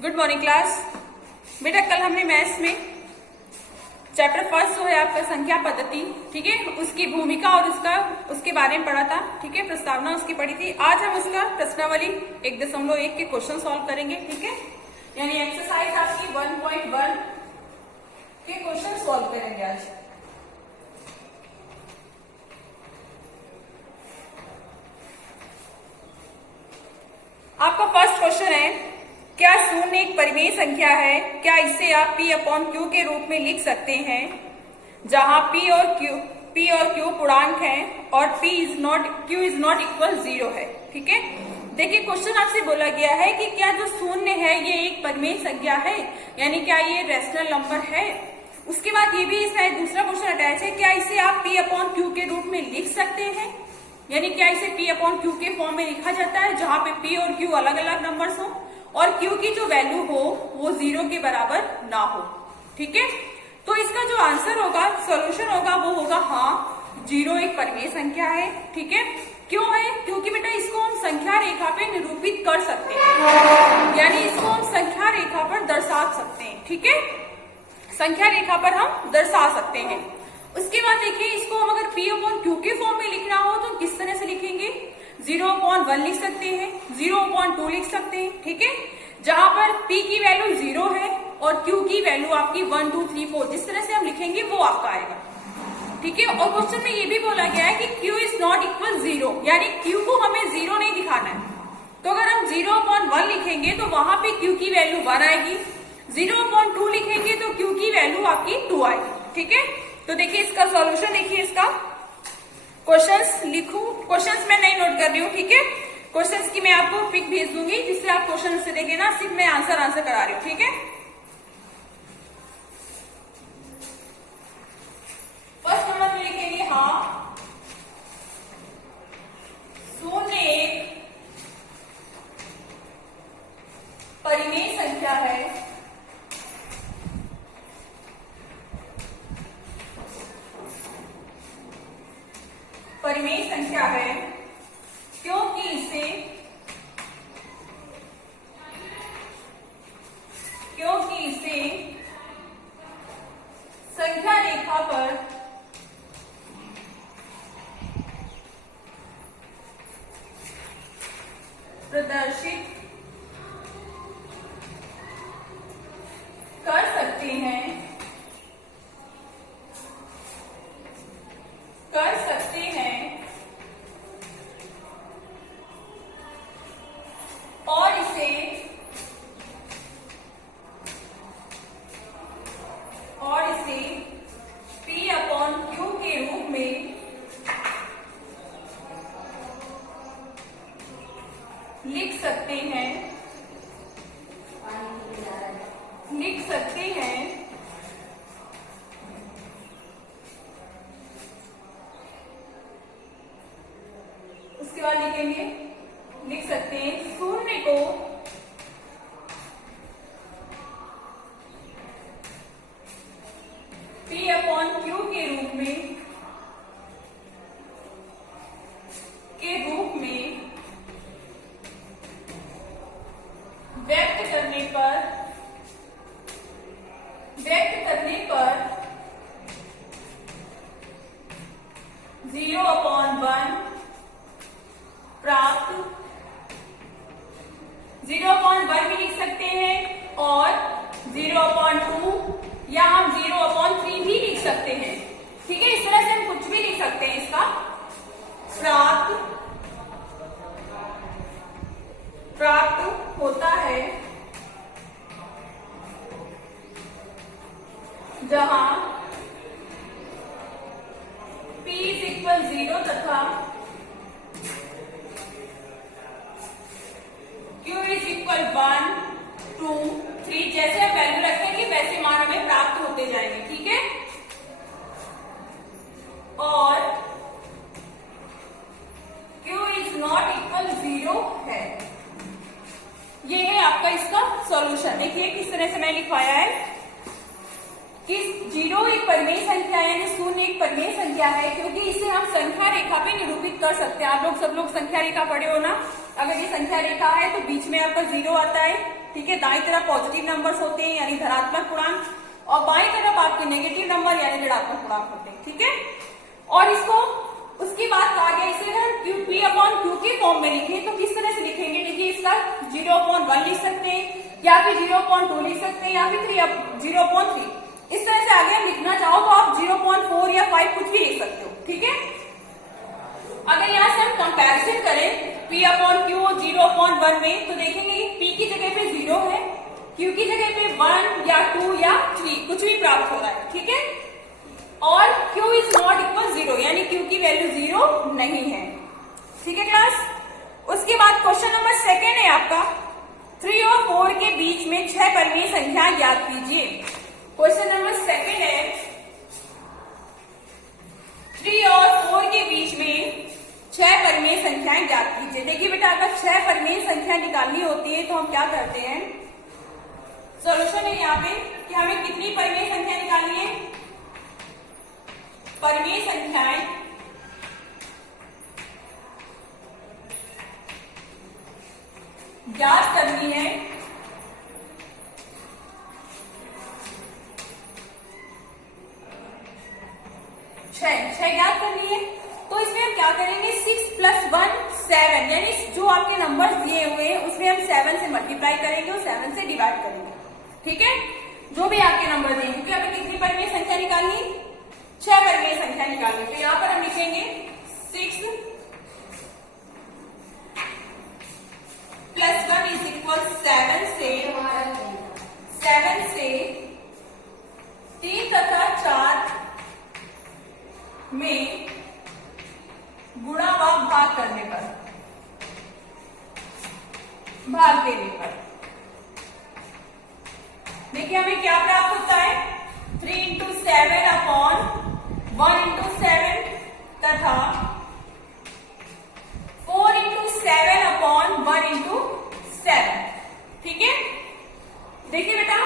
Good morning class. बेटा कल हमने मैथ्स में चैप्टर फर्स्ट जो है आपका संख्या पद्धति, ठीक है, उसकी भूमिका और उसके बारे में पढ़ा था, ठीक है, प्रस्तावना उसकी पढ़ी थी। आज हम उसका प्रश्नावली 1.1 के क्वेश्चन सॉल्व करेंगे, ठीक है, यानी एक्सरसाइज आपकी 1.1 के क्वेश्चन सॉल्व करेंगे आज। आपका फर्स्ट क्वेश्चन है, क्या शून्य एक परिमेय संख्या है? क्या इसे आप P/Q के रूप में लिख सकते हैं, जहां P और Q पूर्णांक हैं और Q इज नॉट इक्वल 0 है, ठीक है। देखिए क्वेश्चन आपसे बोला गया है कि क्या जो शून्य है ये एक परिमेय संख्या है, यानी क्या ये रैशनल नंबर है। उसके बाद ये भी इसमें दूसरा क्वेश्चन अटैच है, क्या इसे आप P/Q के रूप में लिख सकते हैं, यानी क्या इसे P/Q के फॉर्म में लिखा जाता है, जहां पे P और Q अलग अलग नंबर्स हो और Q की जो वैल्यू हो वो 0 के बराबर ना हो, ठीक है। तो इसका जो आंसर होगा, सॉल्यूशन होगा, वो होगा हाँ 0 एक परिमेय संख्या है, ठीक है। क्यों है? क्योंकि बेटा इसको हम संख्या रेखा पे निरूपित कर सकते हैं, यानी इसको हम संख्या रेखा पर दर्शा सकते हैं, ठीक है, संख्या रेखा पर हम दर्शा सकते हैं। उसके बाद देखिए इसको हम अगर P/Q के फॉर्म में लिखना हो तो किस तरह से लिखेंगे, 0/1 लिख सकते हैं, 0/2 लिख सकते हैं, ठीक है, जहां पर P की वैल्यू 0 है और Q की वैल्यू आपकी 1 2 3 4 जिस तरह से हम लिखेंगे वो आपका आएगा, ठीक है। और क्वेश्चन में ये भी बोला गया है कि Q इज नॉट इक्वल 0, यानी Q को हमें 0 नहीं दिखाना है। तो अगर हम 0/1 लिखेंगे तो वहां पे Q की वैल्यू 1 आएगी, 0/2 लिखेंगे तो Q की वैल्यू आपकी 2 आएगी, ठीक है। तो देखिए इसका सॉल्यूशन, देखिए इसका क्वेश्चंस लिखूं, क्वेश्चंस मैं नहीं नोट कर रही हूँ, ठीक है, क्वेश्चंस की मैं आपको पिक भेज दूंगी जिससे आप क्वेश्चन से देखें ना, सिर्फ मैं आंसर करा रही हूँ, ठीक है। फर्स्ट नंबर में लिखेंगे हाँ शून्य एक परिमेय संख्या है, परिमेय संख्या है क्योंकि इसे संख्या रेखा पर प्रदर्शित कर सकते हैं, और इसे P/Q के रूप में लिख सकते हैं, उसके बाद लिख सकते हैं शून्य को P/Q के रूप में व्यक्त करने पर 0/1 प्राप्त, 0/1 भी लिख सकते हैं और 0/2 या हम 0/3 भी लिख सकते हैं, ठीक है। इस तरह से हम कुछ भी लिख सकते हैं। इसका प्राप्त होता है जहां P इज इक्वल 0 तथा Q इज इक्वल 1 2 3, जैसे हम वैल्यू रखेंगे वैसे मान हमें प्राप्त होते जाएंगे, ठीक है। और Q इज नॉट इक्वल 0 है, ये है आपका इसका सॉल्यूशन। देखिए किस तरह से मैं लिखवाया है कि 0 एक परिमेय संख्या है, यानी शून्य एक परिमेय संख्या है, क्योंकि इसे हम संख्या रेखा पे निरूपित कर सकते हैं। आप लोग सब लोग संख्या रेखा पढ़े हो ना, अगर ये संख्या रेखा है तो बीच में आपका 0 आता है, ठीक है। दाईं तरफ पॉजिटिव नंबर्स होते हैं यानी धनात्मक पूर्णांक, और बाईं तरफ आपके नेगेटिव नंबर यानी ऋणात्मक पूर्णांक होते हैं, ठीक है। और इसको उसकी बात कहा गया, इसे अगर P अपॉन Q के फॉर्म में लिखें तो किस तरह से लिखेंगे? देखिए इसका 0/1 लिख सकते हैं, या फिर 0/2 लिख सकते हैं, या फिर 0/3। इस तरह से आगे हम लिखना चाहो तो आप 0.4 या 5 कुछ भी लिख सकते हो, ठीक है। अगर यहाँ से हम कंपैरिजन करें P अपॉन Q 0/1 में, तो देखेंगे P की जगह पे 0 है, Q की जगह पे 1 या 2 या 3 कुछ भी प्राप्त हो रहा है, ठीक है। और Q इज नॉट इक्वल 0 यानी Q की वैल्यू 0 नहीं है, ठीक है क्लास। उसके बाद क्वेश्चन नंबर 2 है आपका, 3 और 4 के बीच में 6 परिमेय संख्या याद कीजिए। क्वेश्चन नंबर 2 है, 3 और 4 के बीच में 6 परिमेय संख्याएं याद कीजिए। देखिए बेटा, अगर 6 परिमेय संख्या निकालनी होती है तो हम क्या करते हैं, सोल्यूशन है यहाँ पे कि हमें कितनी परिमेय संख्या निकालनी है, परिमेय संख्याएं ज्ञात करनी है। छह ज्ञात करनी है, तो इसमें हम क्या करेंगे, 6 + 1 7 यानी जो आपके नंबर दिए हुए हैं उसमें हम 7 से मल्टीप्लाई करेंगे और 7 से डिवाइड करेंगे, ठीक है। जो भी आपके नंबर देंगे, क्योंकि हमें कितनी परिमेय संख्या निकालनी, 6 परिमेय संख्या निकालनी। तो यहाँ पर हम लिखेंगे 6 + 1 = 7 से 3 तथा 4 में गुणा व भाग करने पर, भाग देने पर देखिए हमें क्या प्राप्त होता है, 3 × 7 अपॉन 1 × 7 तथा 4 × 7 अपॉन 1 × 7, ठीक है। देखिए बेटा,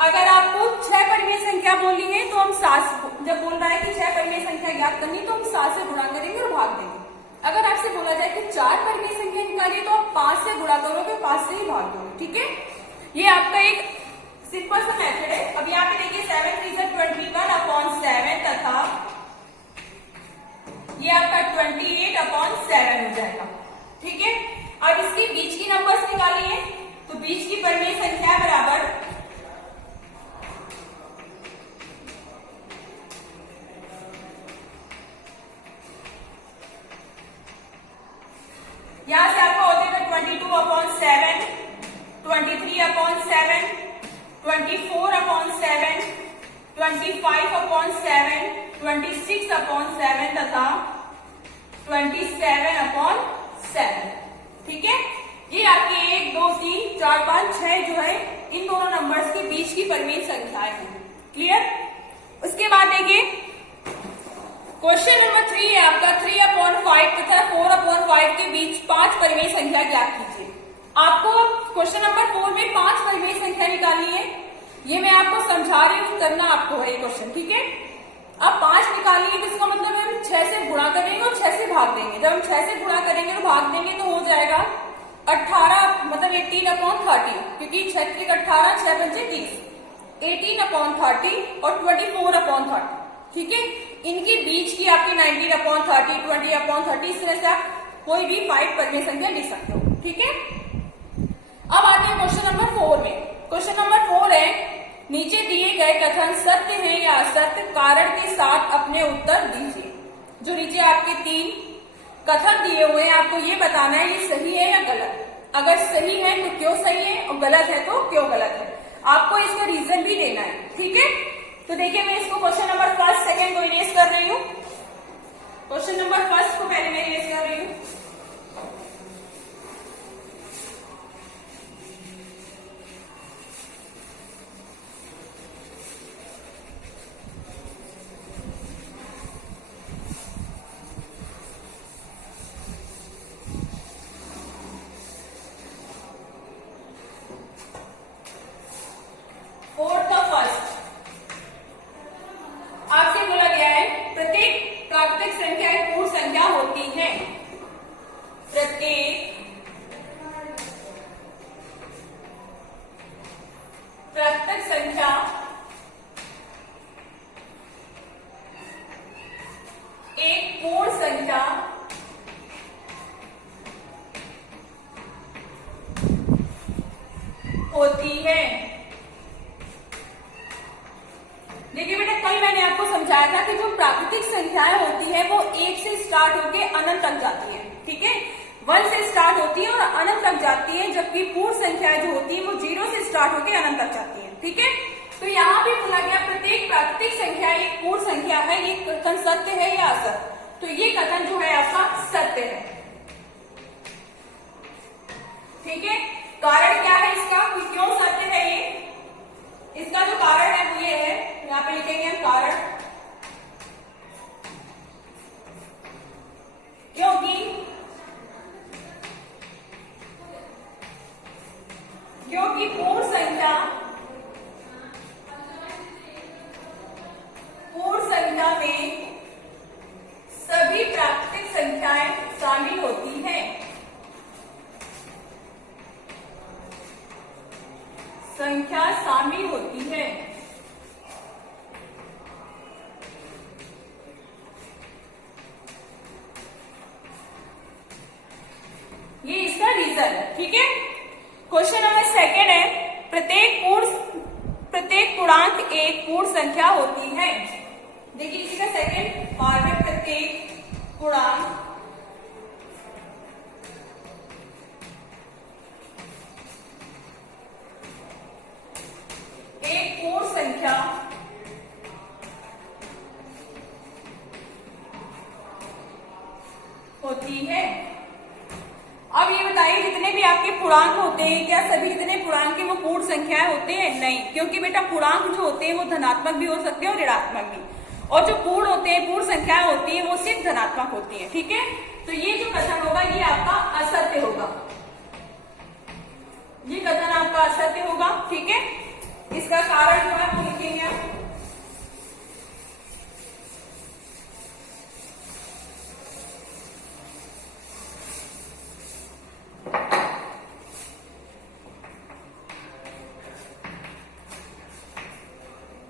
अगर आपको 6 परिमेय संख्या बोली है तो हम 7, जब बोल रहा है कि 6 परिमेय संख्या ज्ञात करनी तो हम 7 से गुणा करेंगे और भाग देंगे। अगर आपसे बोला जाए कि 4 परिमेय संख्या निकालिए तो आप 5 से गुणा करोगे, 5 से ही भाग दोगे, ठीक है। ये आपका एक सिंपल सा मेथड है। अब यहाँ पे देखिए 7 × 3 = 21/7 तथा ये आपका 28/7 हो जाएगा, ठीक है। अब इसके बीच की नंबर्स निकालिए, तो बीच की परिमेय संख्या बराबर यहां से आपको होते थे 22/7, 23/7, 24/7, 25/7, 26/7 तथा 27/7, ठीक है। ये आपके 1 2 3 4 5 6 जो है इन दोनों नंबर्स के बीच की परिमेय संख्याएं हैं, क्लियर। उसके बाद देखिए क्वेश्चन नंबर 3 है आपका, 3/5 तथा 4/5 के बीच 5 परिमेय संख्या ज्ञात कीजिए। आपको क्वेश्चन नंबर 4 में 5 परिमेय संख्या निकालनी है, ये मैं आपको समझा रही हूँ, करना आपको है ये क्वेश्चन, ठीक है। अब 5 निकालनी है तो इसका मतलब है हम 6 से गुणा करेंगे और 6 से भाग देंगे। जब हम 6 से गुणा करेंगे और भाग देंगे तो हो जाएगा 18 मतलब 18/30, क्योंकि 6 × 18 6 × 5 30, 18/30 और 24/30, ठीक है। इनके बीच की आपकी 19/30, 20/30, इस तरह से आप कोई भी 5 परिमेय संख्या लिख सकते हो, ठीक है। अब आते हैं क्वेश्चन नंबर 4 में। क्वेश्चन नंबर 4 है, नीचे दिए गए कथन सत्य है या असत्य, कारण के साथ अपने उत्तर दीजिए। जो नीचे आपके 3 कथन दिए हुए हैं, आपको ये बताना है ये सही है या गलत। अगर सही है तो क्यों सही है और गलत है तो क्यों गलत है, आपको इसका रीजन भी देना है, ठीक है। तो देखिए मैं इसको क्वेश्चन नंबर 1, 2 को इरेज कर रही हूँ। क्वेश्चन नंबर 1 को पहले मैं इरेज कर रही हूँ। आपसे बोला गया है प्रत्येक प्राकृतिक संख्या एक पूर्ण संख्या होती है। होती है। देखिए बेटा, कल मैंने आपको समझाया था कि जो प्राकृतिक संख्याएं होती है वो 1 से स्टार्ट होके अनंत तक जाती है। ठीक है, 1 से स्टार्ट होती है और अनंत तक जाती है, जबकि पूर्ण संख्याएं जो होती है वो 0 से स्टार्ट होके अनंत तक जाती है। ठीक है, तो यहाँ भी बोला गया प्रत्येक प्राकृतिक संख्या एक पूर्ण संख्या है। ये कथन सत्य है या असत्य? तो ये कथन जो है आपका सत्य है। ठीक है, कारण क्या है इसका कि क्यों सत्य है ये? इसका जो कारण है वो ये है, यहाँ पे लिखेंगे हम कारण, क्योंकि पूर्ण संख्या में सभी प्राकृतिक संख्याएं शामिल होती हैं। संख्या शामिल होती है। ये इसका रीजन है। ठीक है, क्वेश्चन नंबर सेकेंड है, प्रत्येक पूर्णांक एक पूर्ण संख्या होती है। देखिए इसी का सेकेंड पार्ट है, प्रत्येक पूर्णांक एक पूर्ण संख्या होती है। अब ये बताइए, जितने भी आपके पूर्णांक होते हैं, क्या सभी जितने पूर्णांक के वो पूर्ण संख्याएं होते हैं? नहीं, क्योंकि बेटा पूर्णांक जो होते हैं वो धनात्मक भी हो सकते हैं और ऋणात्मक भी, और जो पूर्ण होते हैं, पूर्ण संख्याएं होती है, वो सिर्फ धनात्मक होती है। ठीक है, तो ये जो कथन होगा ये आपका असत्य होगा, ये कथन आपका असत्य होगा। ठीक है, इसका कारण जो है वो लिखेंगे आप।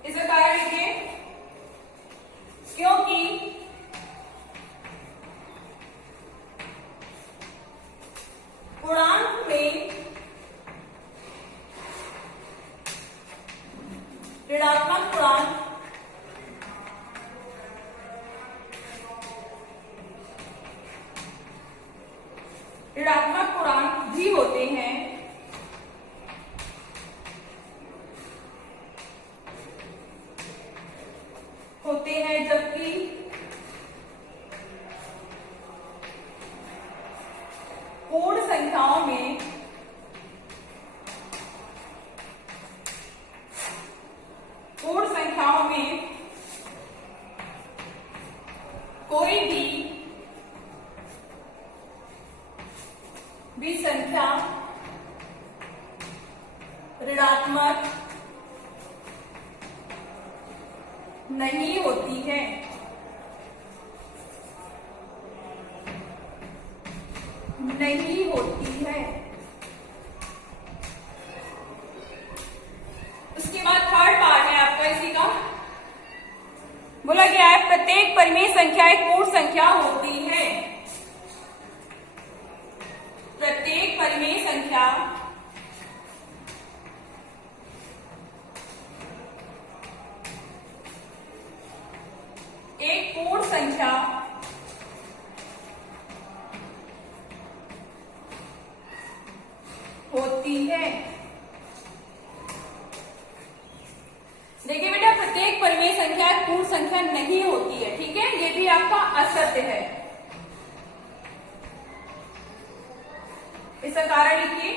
इसका कारण लिखिए, क्योंकि पूर्णांक में ऋणात्मक पूर्णांक भी होते हैं, जबकि पूर्ण संख्याओं में कोई भी संख्या ऋणात्मक नहीं होती है। नहीं होती है। उसके बाद थर्ड पार्ट है आपका इसी का, बोला गया है प्रत्येक परिमेय संख्या एक पूर्ण संख्या होती है। प्रत्येक परिमेय संख्या एक पूर्ण संख्या होती है। देखिए बेटा, प्रत्येक परिमेय संख्या एक पूर्ण संख्या नहीं होती है। ठीक है, ये भी आपका असत्य है। इसका कारण लिखिए,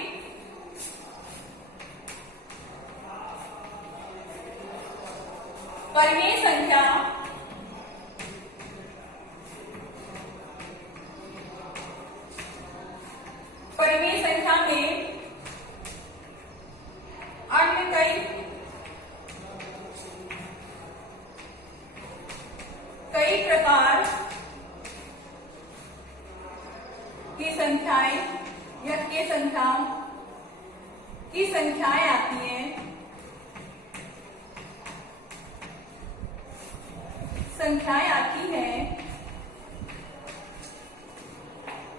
परिमेय संख्या में अन्य कई प्रकार की संख्याएं या के संख्याओं की संख्याएं आती हैं,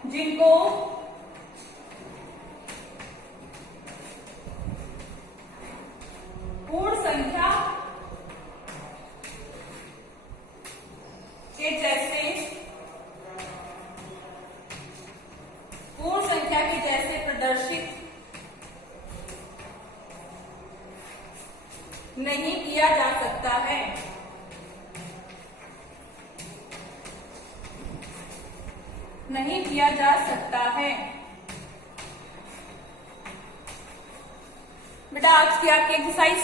जिनको प्रदर्शित नहीं किया जा सकता है। नहीं किया जा सकता है। बेटा आज की आपकी एक्सरसाइज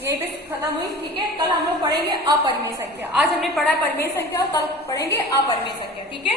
यहीं पे खत्म हुई, ठीक है। कल हम लोग पढ़ेंगे अपरिमेय संख्या। आज हमने पढ़ा परिमेय संख्या और कल पढ़ेंगे अपरिमेय संख्या, ठीक है।